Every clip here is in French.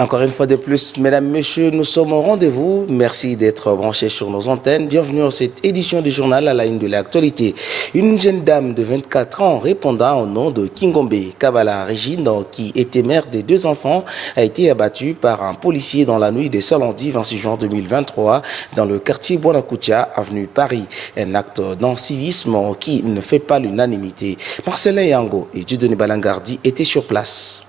Encore une fois de plus, mesdames, messieurs, nous sommes au rendez-vous. Merci d'être branchés sur nos antennes. Bienvenue à cette édition du journal à la une de l'actualité. Une jeune dame de 24 ans répondant au nom de Kingombe Kabala Régine, qui était mère des 2 enfants, a été abattue par un policier dans la nuit de ce lundi 26 juin 2023 dans le quartier Buonakoutia, avenue Paris. Un acte d'incivisme qui ne fait pas l'unanimité. Marcelin Yango et Dieudonné Balangardi étaient sur place.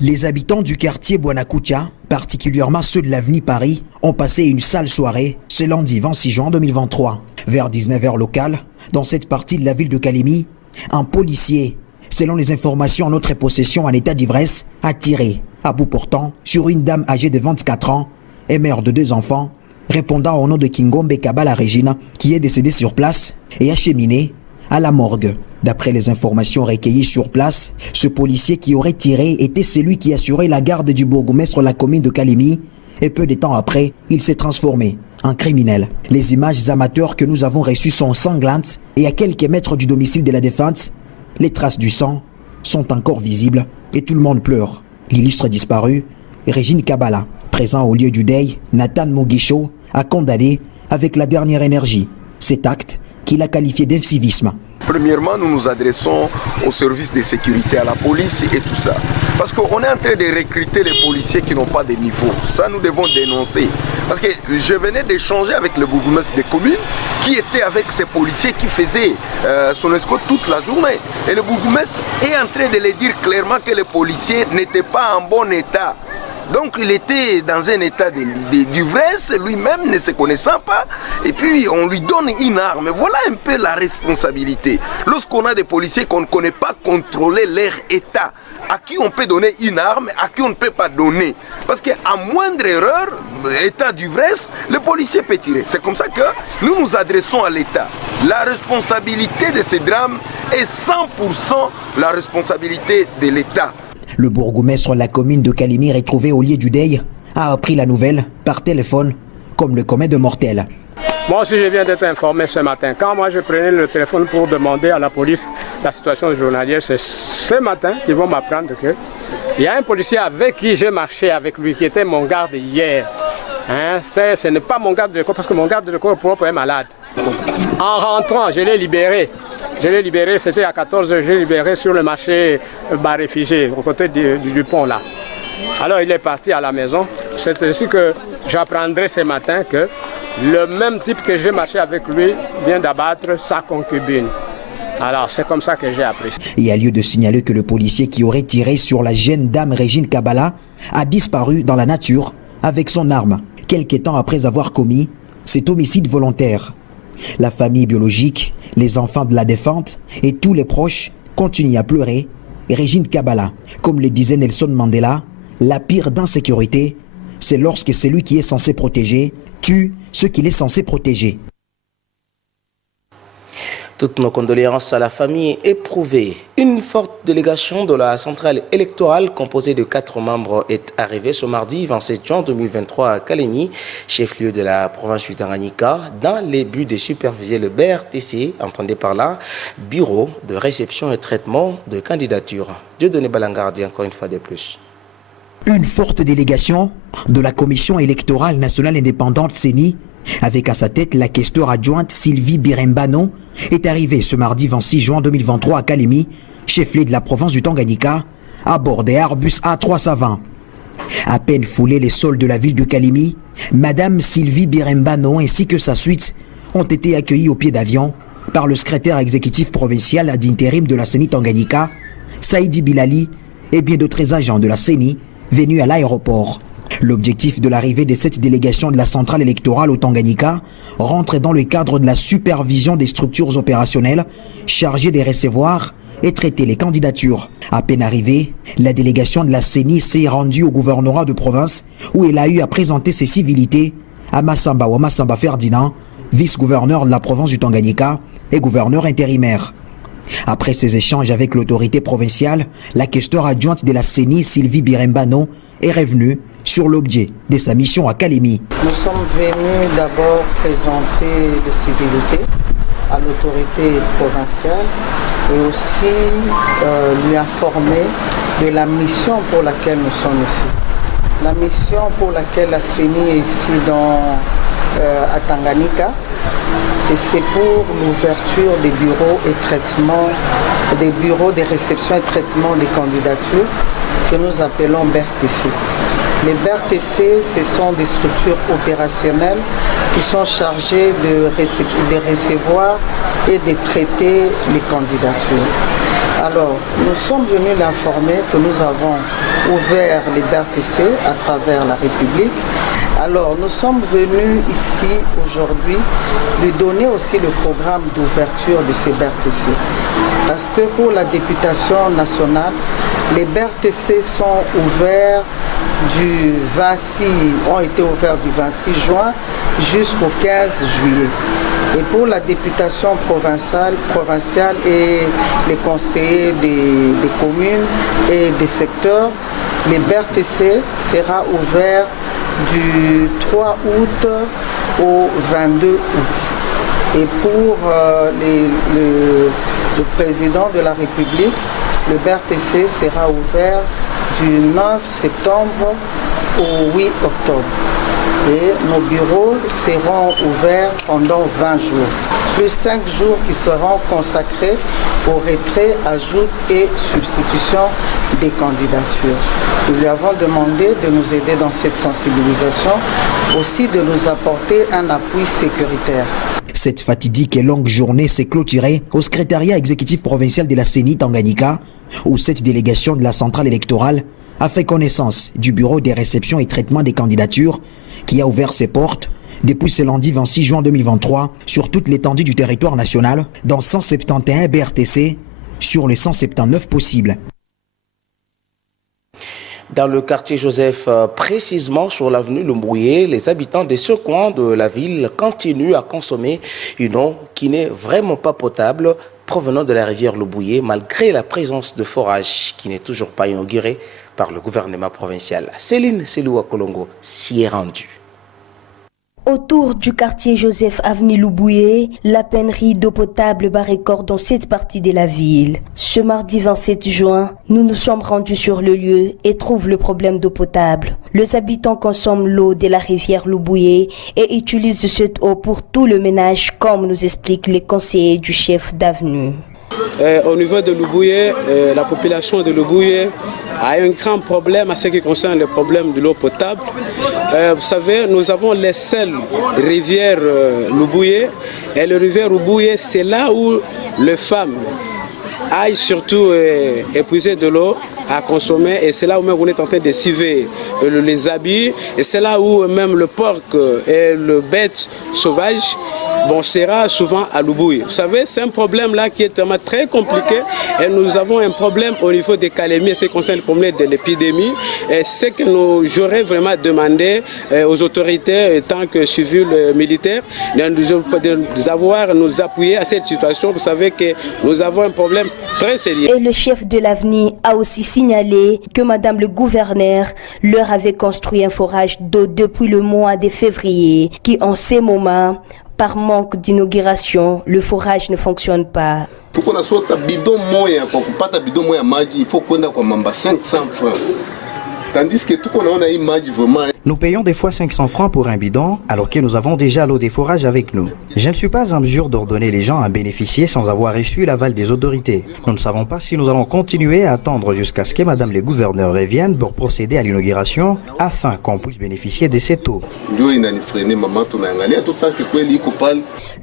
Les habitants du quartier Buonakoutia, particulièrement ceux de l'avenue Paris, ont passé une sale soirée ce lundi 26 juin 2023. Vers 19h locale, dans cette partie de la ville de Kalemi, un policier, selon les informations en notre possession en état d'ivresse, a tiré, à bout portant, sur une dame âgée de 24 ans et mère de 2 enfants, répondant au nom de Kingombe Kabala Régine, qui est décédée sur place et acheminé à la morgue. D'après les informations recueillies sur place, ce policier qui aurait tiré était celui qui assurait la garde du bourgmestre de la commune de Kalemi et peu de temps après, il s'est transformé en criminel. Les images amateurs que nous avons reçues sont sanglantes et à quelques mètres du domicile de la défunte, les traces du sang sont encore visibles et tout le monde pleure. L'illustre disparu, Régine Kabala, présent au lieu du deuil, Nathan Moguicho a condamné avec la dernière énergie cet acte qu'il a qualifié d'incivisme. Premièrement, nous nous adressons aux services de sécurité, à la police et tout ça. Parce qu'on est en train de recruter les policiers qui n'ont pas de niveau. Ça, nous devons dénoncer. Parce que je venais d'échanger avec le bourgmestre des communes qui était avec ces policiers qui faisaient son escorte toute la journée. Et le bourgmestre est en train de leur dire clairement que les policiers n'étaient pas en bon état. Donc il était dans un état d'ivresse, lui-même ne se connaissant pas, et puis on lui donne une arme. Voilà un peu la responsabilité. Lorsqu'on a des policiers qu'on ne connaît pas contrôler leur état, à qui on peut donner une arme, à qui on ne peut pas donner. Parce qu'à moindre erreur, état d'ivresse, le policier peut tirer. C'est comme ça que nous nous adressons à l'État. La responsabilité de ces drames est 100% la responsabilité de l'État. Le bourgmestre de la commune de Kalemi, retrouvé au lieu du deuil, a appris la nouvelle par téléphone, comme le commun de mortels. Moi aussi, je viens d'être informé ce matin. Quand moi, je prenais le téléphone pour demander à la police la situation journalière, c'est ce matin qu'ils vont m'apprendre qu'il y a un policier avec qui j'ai marché avec lui, qui était mon garde hier. Ce n'est pas mon garde de corps, parce que mon garde de corps propre est malade. En rentrant, je l'ai libéré. C'était à 14h, j'ai libéré sur le marché bas réfugié, au côté du pont là. Alors il est parti à la maison. C'est ainsi que j'apprendrai ce matin que le même type que j'ai marché avec lui vient d'abattre sa concubine. Alors c'est comme ça que j'ai appris. Il y a lieu de signaler que le policier qui aurait tiré sur la jeune dame Régine Kabala a disparu dans la nature avec son arme, quelque temps après avoir commis cet homicide volontaire. La famille biologique, les enfants de la défunte et tous les proches continuent à pleurer. Régine Kabala, comme le disait Nelson Mandela, la pire d'insécurité, c'est lorsque celui qui est censé protéger tue ceux qu'il est censé protéger. Toutes nos condoléances à la famille éprouvée. Une forte délégation de la centrale électorale composée de 4 membres est arrivée ce mardi 27 juin 2023 à Kalemi, chef-lieu de la province du Tanganyika, dans les buts de superviser le BRTC, entendez par là, Bureau de réception et traitement de candidatures. Dieudonné Balangardi, encore une fois de plus. Une forte délégation de la Commission électorale nationale indépendante CENI, avec à sa tête la questeure adjointe Sylvie Birembano, est arrivée ce mardi 26 juin 2023 à Kalemi, chef-lieu de la province du Tanganyika, à bord des Airbus A320. À peine foulé les sols de la ville de Kalemi, Madame Sylvie Birembano ainsi que sa suite ont été accueillis au pied d'avion par le secrétaire exécutif provincial d'intérim de la CENI Tanganyika, Saïdi Bilali, et bien d'autres agents de la CENI venus à l'aéroport. L'objectif de l'arrivée de cette délégation de la centrale électorale au Tanganyika rentre dans le cadre de la supervision des structures opérationnelles chargées de recevoir et traiter les candidatures. À peine arrivée, la délégation de la CENI s'est rendue au gouvernorat de province où elle a eu à présenter ses civilités à Massamba Ouamassamba Ferdinand, vice-gouverneur de la province du Tanganyika et gouverneur intérimaire. Après ces échanges avec l'autorité provinciale, la questeure adjointe de la CENI, Sylvie Birembano, est revenue sur l'objet de sa mission à Kalemi. Nous sommes venus d'abord présenter les civilités à l'autorité provinciale et aussi lui informer de la mission pour laquelle nous sommes ici. La mission pour laquelle la CENI est ici à Tanganyika, et c'est pour l'ouverture des bureaux et traitement, des bureaux de réception et traitement des candidatures que nous appelons BRTC. Les BRTC, ce sont des structures opérationnelles qui sont chargées de recevoir et de traiter les candidatures. Alors, nous sommes venus l'informer que nous avons ouvert les BRTC à travers la République. Alors, nous sommes venus ici aujourd'hui lui donner aussi le programme d'ouverture de ces BRTC. Parce que pour la députation nationale, les BRTC sont ouverts ont été ouverts du 26 juin jusqu'au 15 juillet. Et pour la députation provinciale et les conseillers des communes et des secteurs, les BRTC sera ouvert du 3 août au 22 août. Et pour le président de la République, le BRTC sera ouvert du 9 septembre au 8 octobre. Et nos bureaux seront ouverts pendant 20 jours, plus 5 jours qui seront consacrés au retrait, ajout et substitution des candidatures. Nous lui avons demandé de nous aider dans cette sensibilisation, aussi de nous apporter un appui sécuritaire. Cette fatidique et longue journée s'est clôturée au secrétariat exécutif provincial de la CENI Tanganyika, où cette délégation de la centrale électorale a fait connaissance du bureau des réceptions et traitements des candidatures qui a ouvert ses portes depuis ce lundi 26 juin 2023 sur toute l'étendue du territoire national dans 171 BRTC sur les 179 possibles. Dans le quartier Joseph, précisément sur l'avenue Lumbouye, les habitants de ce coin de la ville continuent à consommer une eau qui n'est vraiment pas potable provenant de la rivière Lumbouye, malgré la présence de forages qui n'est toujours pas inauguré par le gouvernement provincial. Céline Seloua Kolongo s'y est rendue. Autour du quartier Joseph avenue Lumbouye, la pénurie d'eau potable bat record dans cette partie de la ville. Ce mardi 27 juin, nous nous sommes rendus sur le lieu et trouvent le problème d'eau potable. Les habitants consomment l'eau de la rivière Lumbouye et utilisent cette eau pour tout le ménage, comme nous expliquent les conseillers du chef d'avenue. Au niveau de Lumbouye, la population de Lumbouye a un grand problème à ce qui concerne le problème de l'eau potable. Vous savez, nous avons les seules rivières Lumbouye, et la rivière Lumbouye, c'est là où les femmes aillent surtout épuiser de l'eau à consommer, et c'est là où même on est en train de civer les habits, et c'est là où même le porc et le bête sauvage sera souvent à Lumbouye. Vous savez, c'est un problème là qui est vraiment très compliqué, et nous avons un problème au niveau des calémies, ce qui concerne le problème de l'épidémie, et c'est que j'aurais vraiment demandé aux autorités, tant que civils militaires, de nous appuyer à cette situation. Vous savez que nous avons un problème très sérieux. Et le chef de l'avenue a aussi signalé que Madame le gouverneur leur avait construit un forage d'eau depuis le mois de février, qui en ces moments, par manque d'inauguration, le forage ne fonctionne pas. Pour qu'on soit bidon moyen, pour pas bidon moyen maji, il faut qu'on ait comme 500 francs. Tandis que tout qu'on a une maji vraiment. Nous payons des fois 500 francs pour un bidon, alors que nous avons déjà l'eau des forages avec nous. Je ne suis pas en mesure d'ordonner les gens à bénéficier sans avoir reçu l'aval des autorités. Nous ne savons pas si nous allons continuer à attendre jusqu'à ce que Madame le gouverneur revienne pour procéder à l'inauguration, afin qu'on puisse bénéficier de cette eau.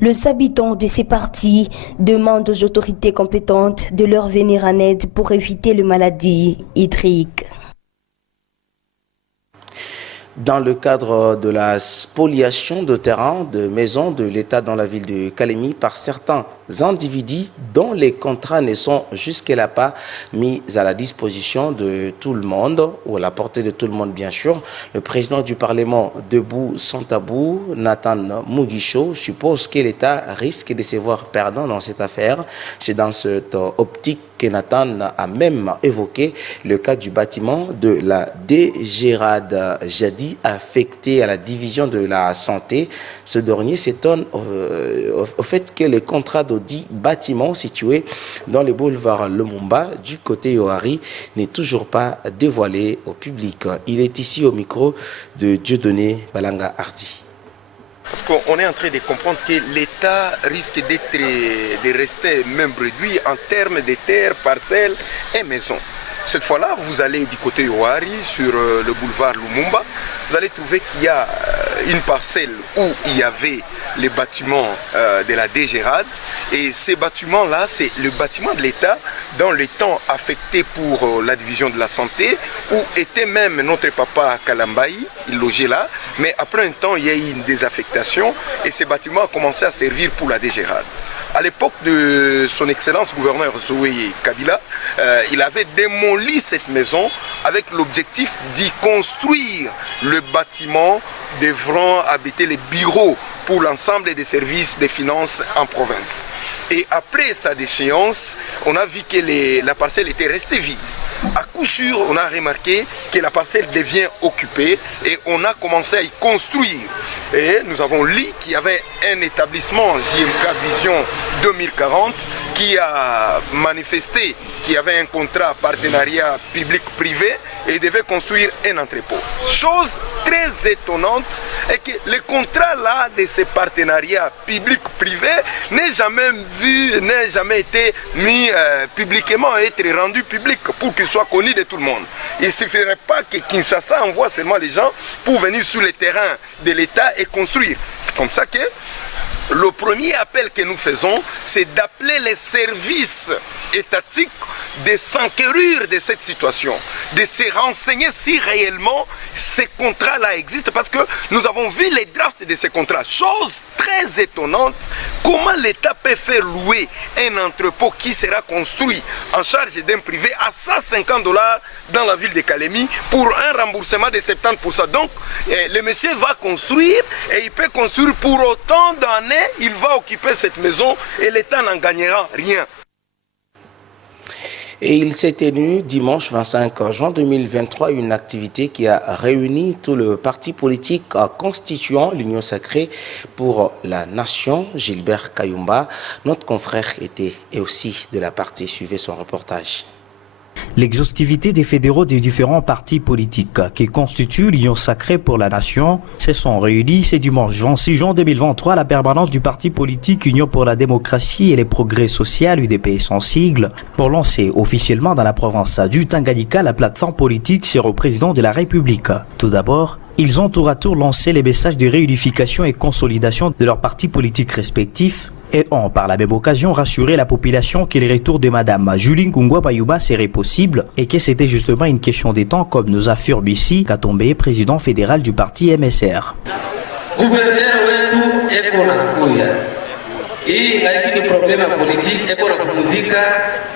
Les habitants de ces parties demandent aux autorités compétentes de leur venir en aide pour éviter les maladies hydriques. Dans le cadre de la spoliation de terrains, de maisons de l'État dans la ville de Kalemi par certains individus dont les contrats ne sont jusque-là pas mis à la disposition de tout le monde, ou à la portée de tout le monde bien sûr, le président du Parlement Debout Sans Tabou, Nathan Mugisho, suppose que l'État risque de se voir perdant dans cette affaire. C'est dans cette optique que Nathan a même évoqué le cas du bâtiment de la DGRAD jadis affecté à la division de la santé. Ce dernier s'étonne au fait que les contrats de dit bâtiment situé dans le boulevard Lumumba du côté Yohari n'est toujours pas dévoilé au public. Il est ici au micro de Dieudonné Balanga Arti. Parce qu'on est en train de comprendre que l'État risque de rester même réduit en termes de terres, parcelles et maisons. Cette fois-là, vous allez du côté Yohari, sur le boulevard Lumumba, vous allez trouver qu'il y a une parcelle où il y avait les bâtiments de la DGRAD. Et ces bâtiments-là, c'est le bâtiment de l'État dans le temps affecté pour la division de la santé, où était même notre papa Kalambaï, il logeait là. Mais après un temps, il y a eu une désaffectation et ces bâtiments ont commencé à servir pour la DGRAD. À l'époque de son excellence gouverneur Zoé Kabila, il avait démoli cette maison avec l'objectif d'y construire le bâtiment devant habiter les bureaux pour l'ensemble des services des finances en province. Et après sa déchéance, on a vu que la parcelle était restée vide. À coup sûr, on a remarqué que la parcelle devient occupée et on a commencé à y construire. Et nous avons lu qu'il y avait un établissement JMK Vision 2040 qui a manifesté qu'il y avait un contrat partenariat public-privé et devait construire un entrepôt. Chose très étonnante est que le contrat là de ces partenariats public-privé n'est jamais été mis publiquement et être rendu public pour qu'il soit connu de tout le monde. Il ne suffirait pas que Kinshasa envoie seulement les gens pour venir sur le terrain de l'État et construire. C'est comme ça que le premier appel que nous faisons, c'est d'appeler les services étatiques de s'enquérir de cette situation, de se renseigner si réellement ces contrats-là existent, parce que nous avons vu les drafts de ces contrats. Chose très étonnante, comment l'État peut faire louer un entrepôt qui sera construit en charge d'un privé à $150 dans la ville de Kalemi pour un remboursement de 70%. Donc, le monsieur va construire et il peut construire pour autant d'années, il va occuper cette maison et l'État n'en gagnera rien. Et il s'est tenu dimanche 25 juin 2023 une activité qui a réuni tout le parti politique constituant l'Union sacrée pour la nation. Gilbert Kayumba, notre confrère, était aussi de la partie. Suivez son reportage. L'exhaustivité des fédéraux des différents partis politiques qui constituent l'Union sacrée pour la nation se sont réunis ce dimanche 26 juin 2023 à la permanence du parti politique Union pour la démocratie et les progrès sociaux UDPS en sigle pour lancer officiellement dans la province du Tanganyika la plateforme politique sur le président de la République. Tout d'abord, ils ont tour à tour lancé les messages de réunification et consolidation de leurs partis politiques respectifs et ont par la même occasion rassuré la population que le retour de Madame Julie Nkungwa Payuba serait possible et que c'était justement une question de temps, comme nous affirme ici Katombe, président fédéral du parti MSR.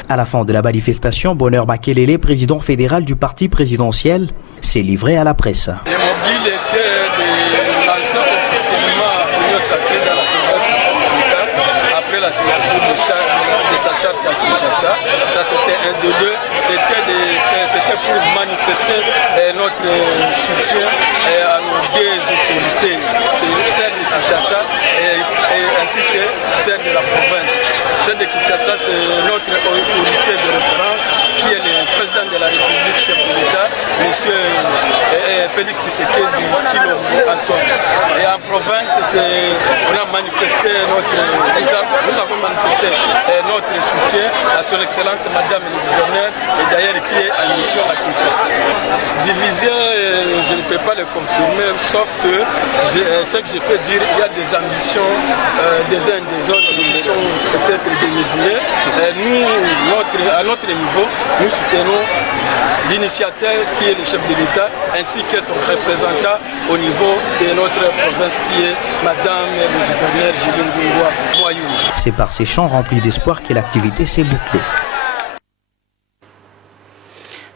À la fin de la manifestation, Bonheur Bakelele, président fédéral du parti présidentiel, s'est livré à la presse. La signature de sa charte à Kinshasa, ça c'était un de deux, c'était pour manifester notre soutien à nos deux autorités, celle de Kinshasa ainsi que celle de la province. Celle de Kinshasa, c'est notre autorité de référence qui est le président de la République, chef de l'État, M. Félix Tshisekedi Tshilombo Antoine. Et en province, nous avons manifesté notre soutien à son excellence Madame le gouverneur, et d'ailleurs qui est en mission à Kinshasa. Division, je ne peux pas le confirmer, sauf que ce que je peux dire, il y a des ambitions des uns et des autres qui sont peut-être démesurées. Nous, à notre niveau, nous soutenons l'initiateur qui est le chef de l'État ainsi que son représentant au niveau de notre province qui est Madame le gouverneur Julie Nkungwa Payuba. C'est par ces chants remplis d'espoir que l'activité s'est bouclée.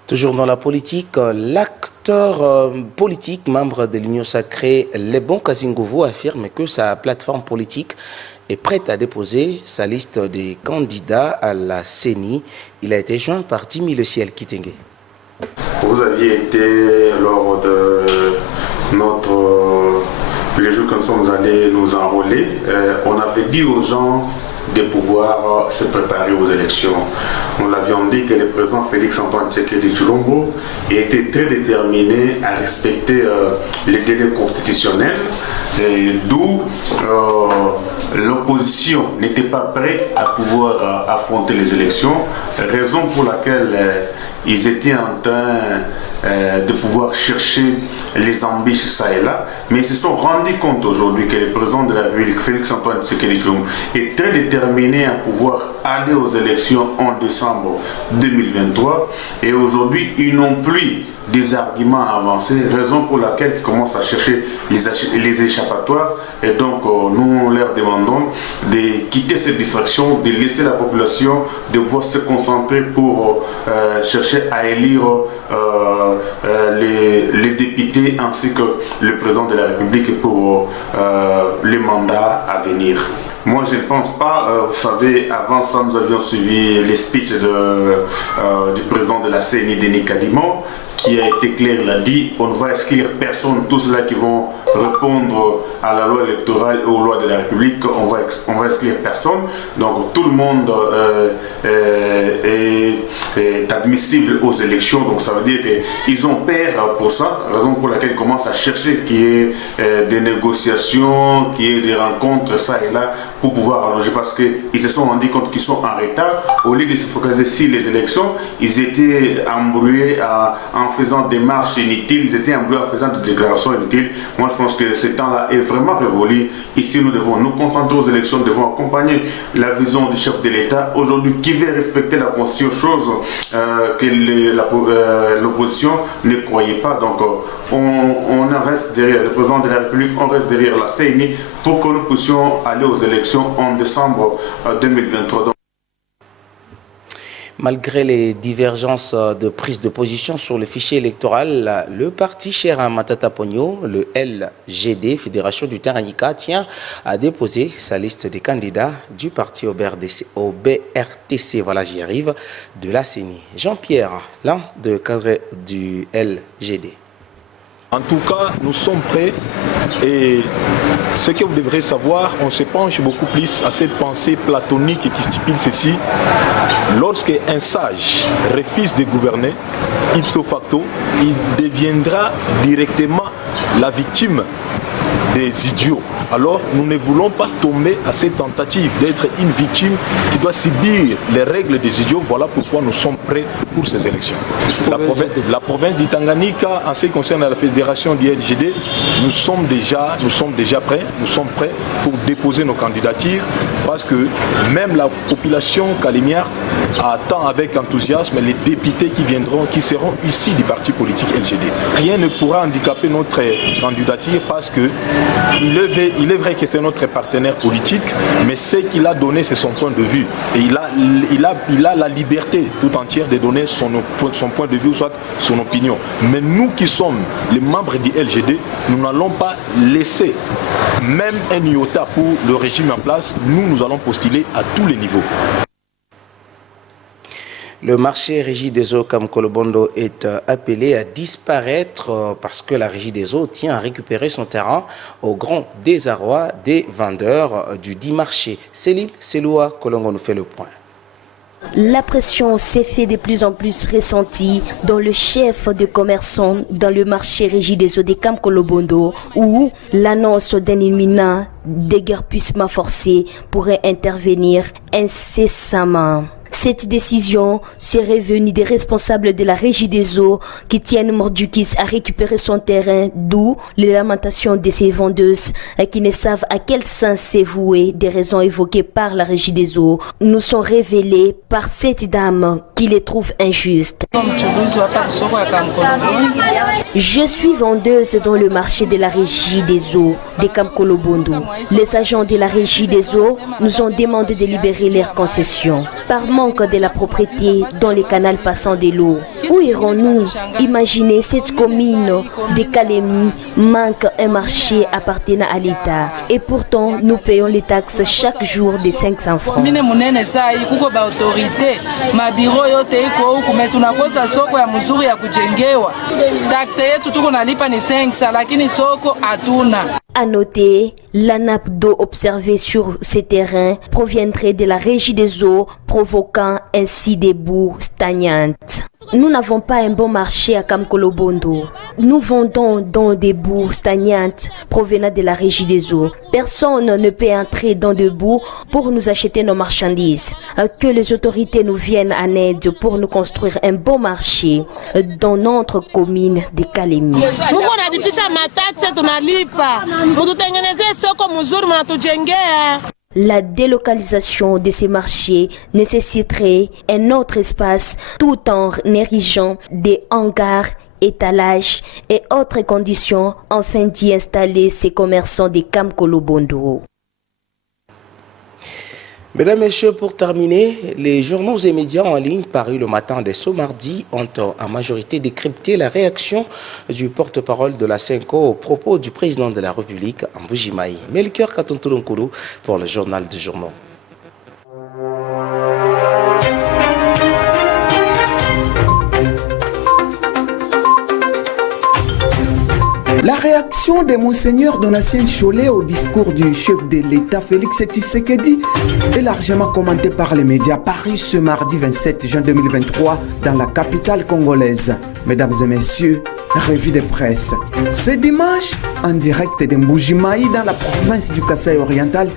Toujours dans la politique, l'acteur politique, membre de l'Union sacrée, Lebon Kazingovo, affirme que sa plateforme politique est prête à déposer sa liste des candidats à la CENI. Il a été joint par Timmy Le Ciel Kitenge. Vous aviez été lors de les jours que nous sommes allés nous enrôler, on avait dit aux gens de pouvoir se préparer aux élections. Nous l'avions dit que le président Félix-Antoine Tshisekedi Tshilombo était très déterminé à respecter les délais constitutionnels, d'où l'opposition n'était pas prête à pouvoir affronter les élections, raison pour laquelle ils étaient en train de pouvoir chercher les embûches ça et là, mais ils se sont rendus compte aujourd'hui que le président de la République, Félix-Antoine Tshisekedi Tshilombo, est très déterminé à pouvoir aller aux élections en décembre 2023, et aujourd'hui ils n'ont plus des arguments à avancer, raison pour laquelle ils commencent à chercher les échappatoires, et donc nous leur demandons de quitter cette distraction, de laisser la population de pouvoir se concentrer pour chercher à élire les députés ainsi que le président de la République pour les mandats à venir. Moi, je ne pense pas. Vous savez, avant ça, nous avions suivi les speeches du président de la CENI, Denis Kadimo, qui a été clair, il a dit, on ne va exclure personne, tous ceux-là qui vont répondre à la loi électorale et aux lois de la République, on va exclure personne. Donc tout le monde est admissible aux élections, donc ça veut dire qu'ils ont peur pour ça, raison pour laquelle ils commencent à chercher qu'il y ait des négociations, qu'il y ait des rencontres, ça et là, pour pouvoir allonger, parce qu'ils se sont rendus compte qu'ils sont en retard. Au lieu de se focaliser sur les élections, ils étaient embrouillés en faisant des marches inutiles, ils étaient embrouillés en faisant des déclarations inutiles. Moi, je pense que ce temps-là est vraiment révolu. Ici, nous devons nous concentrer aux élections, nous devons accompagner la vision du chef de l'État. Aujourd'hui, qui veut respecter la Constitution, chose que l'opposition ne croyait pas. Donc, on reste derrière le président de la République, on reste derrière la CENI pour que nous puissions aller aux élections en décembre 2023. Malgré les divergences de prise de position sur le fichier électoral, le parti Chera Matata Pogno, le LGD, Fédération du Tanganyika, tient à déposer sa liste des candidats du parti au BRTC, voilà j'y arrive, de la CENI. Jean-Pierre, l'un des cadres du LGD. En tout cas, nous sommes prêts et ce que vous devrez savoir, on se penche beaucoup plus à cette pensée platonique qui stipule ceci. Lorsqu'un sage refuse de gouverner, ipso facto, il deviendra directement la victime des idiots. Alors nous ne voulons pas tomber à cette tentative d'être une victime qui doit subir les règles des idiots. Voilà pourquoi nous sommes prêts pour ces élections. La province du Tanganyika, en ce qui concerne la fédération du LGD, nous sommes déjà prêts. Nous sommes prêts pour déposer nos candidatures parce que même la population calémiarde attend avec enthousiasme les députés qui seront ici du parti politique LGD. Rien ne pourra handicaper notre candidature parce que il est vrai que c'est notre partenaire politique, mais ce qu'il a donné, c'est son point de vue. Et il a la liberté tout entière de donner son point de vue, soit son opinion. Mais nous qui sommes les membres du LGD, nous n'allons pas laisser même un iota pour le régime en place. Nous allons postuler à tous les niveaux. Le marché Régie des eaux Kamkolobondo est appelé à disparaître parce que la Régie des eaux tient à récupérer son terrain au grand désarroi des vendeurs du dit marché. Céline Seloua Kolongo nous fait le point. La pression s'est fait de plus en plus ressentie dans le chef de commerçants dans le marché Régie des eaux de Kamkolobondo où l'annonce d'un imminent déguerpissement forcé pourrait intervenir incessamment. Cette décision serait venue des responsables de la Régie des eaux qui tiennent Mordukis à récupérer son terrain, d'où les lamentations de ces vendeuses qui ne savent à quel sens c'est voué des raisons évoquées par la Régie des eaux nous sont révélées par cette dame qui les trouve injustes. Je suis vendeuse dans le marché de la Régie des eaux de Kamkolobondo. Les agents de la Régie des eaux nous ont demandé de libérer leurs concessions. Par manque de la propriété dans les canaux passant de l'eau. Où irons-nous? Imaginez cette commune de Kalemi manque un marché appartenant à l'État. Et pourtant, nous payons les taxes chaque jour de 500 francs. À noter, la nappe d'eau observée sur ces terrains proviendrait de la régie des eaux, provoquant ainsi des boues stagnantes. Nous n'avons pas un bon marché à Kamkolobondo. Nous vendons dans des boues stagnantes provenant de la régie des eaux. Personne ne peut entrer dans des boues pour nous acheter nos marchandises. Que les autorités nous viennent en aide pour nous construire un bon marché dans notre commune de Kalemi. La délocalisation de ces marchés nécessiterait un autre espace tout en érigeant des hangars, étalages et autres conditions afin d'y installer ces commerçants de Kamkolobondo. Mesdames, Messieurs, pour terminer, les journaux et médias en ligne parus le matin de ce mardi ont en majorité décrypté la réaction du porte-parole de la Senko au propos du président de la République, Mbujimayi. Melchior Katontoulonkoulou pour le journal du journaux. La réaction de Monseigneur Donatien Cholet au discours du chef de l'État Félix Tshisekedi est largement commentée par les médias parus ce mardi 27 juin 2023 dans la capitale congolaise. Mesdames et messieurs, revue de presse. Ce dimanche, en direct de Mbujimayi dans la province du Kasaï oriental,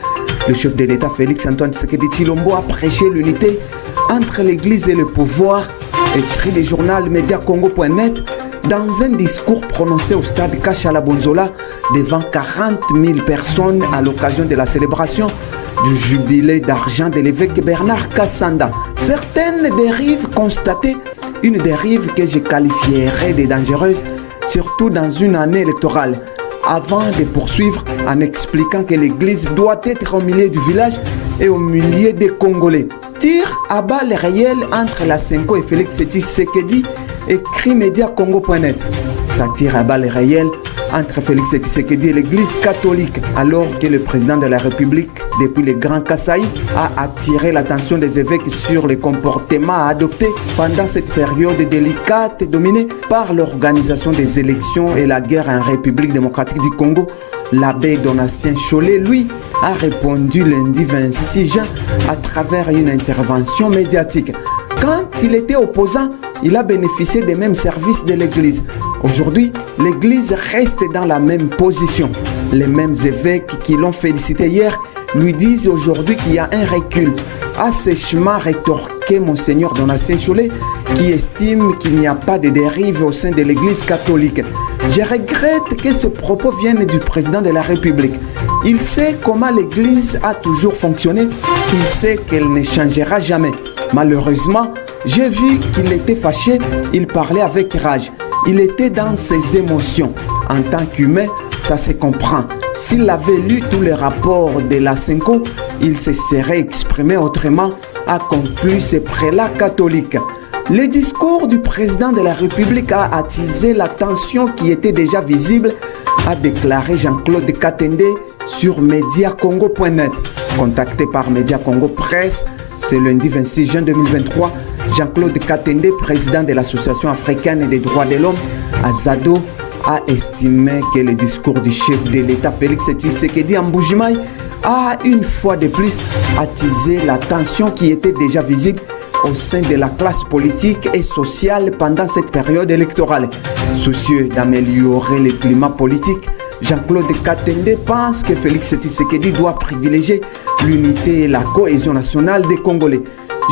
le chef de l'État Félix Antoine Tshisekedi Tshilombo a prêché l'unité entre l'Église et le pouvoir, écrit le journal Mediacongo.net dans un discours prononcé au stade Kashala-Bonzola devant 40 000 personnes à l'occasion de la célébration du jubilé d'argent de l'évêque Bernard Kassanda. Certaines dérives constatées, une dérive que je qualifierais de dangereuse, surtout dans une année électorale, avant de poursuivre en expliquant que l'église doit être au milieu du village et au milieu des Congolais. Tir à balles réelles entre la Senko et Félix Tshisekedi, écrit Mediacongo.net. Ça tire à balles réelles entre Félix Tshisekedi et l'église catholique, alors que le président de la République, depuis le Grand Kasaï, a attiré l'attention des évêques sur les comportements à adopter pendant cette période délicate dominée par l'organisation des élections et la guerre en République démocratique du Congo. L'abbé Donatien Cholet, lui, a répondu lundi 26 juin à travers une intervention médiatique. Quand il était opposant, il a bénéficié des mêmes services de l'Église. Aujourd'hui, l'Église reste dans la même position. Les mêmes évêques qui l'ont félicité hier lui disent aujourd'hui qu'il y a un recul. A sèchement rétorqué Monseigneur Donatien Cholet, qui estime qu'il n'y a pas de dérive au sein de l'Église catholique. Je regrette que ce propos vienne du président de la République. Il sait comment l'Église a toujours fonctionné, il sait qu'elle ne changera jamais. Malheureusement, j'ai vu qu'il était fâché, il parlait avec rage. Il était dans ses émotions. En tant qu'humain, ça se comprend. S'il avait lu tous les rapports de la Senko, il se serait exprimé autrement, a conclu ce prélat catholique. Le discours du président de la République a attisé la tension qui était déjà visible, a déclaré Jean-Claude Katende sur Mediacongo.net. Contacté par Mediacongo Presse, ce lundi 26 juin 2023, Jean-Claude Katende, président de l'Association africaine des droits de l'homme, Azado, a estimé que le discours du chef de l'État Félix Tshisekedi Mbujimayi a une fois de plus attisé la tension qui était déjà visible au sein de la classe politique et sociale pendant cette période électorale. Soucieux d'améliorer le climat politique, Jean-Claude Katende pense que Félix Tshisekedi doit privilégier l'unité et la cohésion nationale des Congolais.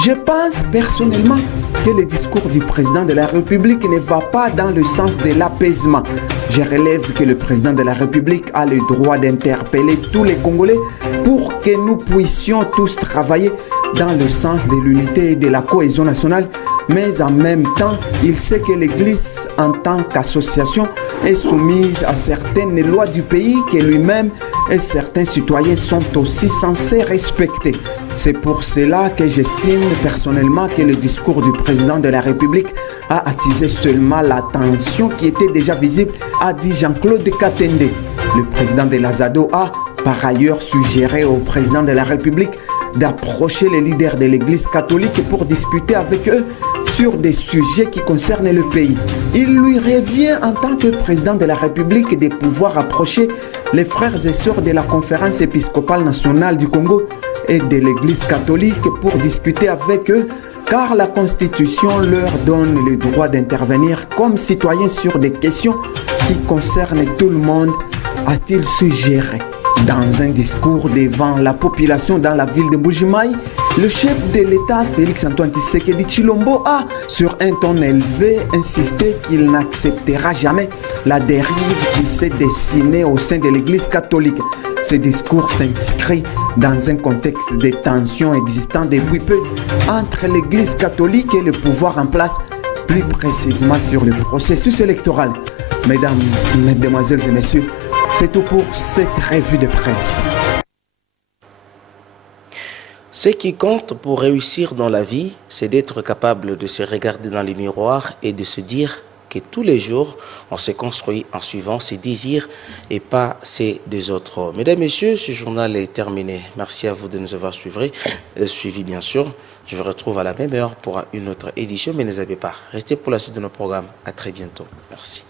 Je pense personnellement que le discours du président de la République ne va pas dans le sens de l'apaisement. Je relève que le président de la République a le droit d'interpeller tous les Congolais pour que nous puissions tous travailler dans le sens de l'unité et de la cohésion nationale. Mais en même temps, il sait que l'Église, en tant qu'association, est soumise à certaines lois du pays que lui-même et certains citoyens sont aussi censés respecter. C'est pour cela que j'estime personnellement que le discours du président de la République a attisé seulement l'attention qui était déjà visible, a dit Jean-Claude Katende. Le président de l'Azado a par ailleurs suggéré au président de la République d'approcher les leaders de l'Église catholique pour discuter avec eux sur des sujets qui concernent le pays. Il lui revient en tant que président de la République de pouvoir approcher les frères et sœurs de la Conférence épiscopale nationale du Congo et de l'Église catholique pour discuter avec eux, car la Constitution leur donne le droit d'intervenir comme citoyens sur des questions qui concernent tout le monde, a-t-il suggéré. Dans un discours devant la population dans la ville de Mbuji-Mayi, le chef de l'État, Félix-Antoine Tshisekedi Tshilombo, a, sur un ton élevé, insisté qu'il n'acceptera jamais la dérive qui s'est dessinée au sein de l'Église catholique. Ce discours s'inscrit dans un contexte de tensions existant depuis peu entre l'Église catholique et le pouvoir en place, plus précisément sur le processus électoral. Mesdames, Mesdemoiselles et Messieurs, c'est tout pour cette revue de presse. Ce qui compte pour réussir dans la vie, c'est d'être capable de se regarder dans le miroir et de se dire que tous les jours, on se construit en suivant ses désirs et pas ceux des autres. Mesdames, Messieurs, ce journal est terminé. Merci à vous de nous avoir suivis, bien sûr. Je vous retrouve à la même heure pour une autre édition, mais ne zappez pas. Restez pour la suite de nos programmes. À très bientôt. Merci.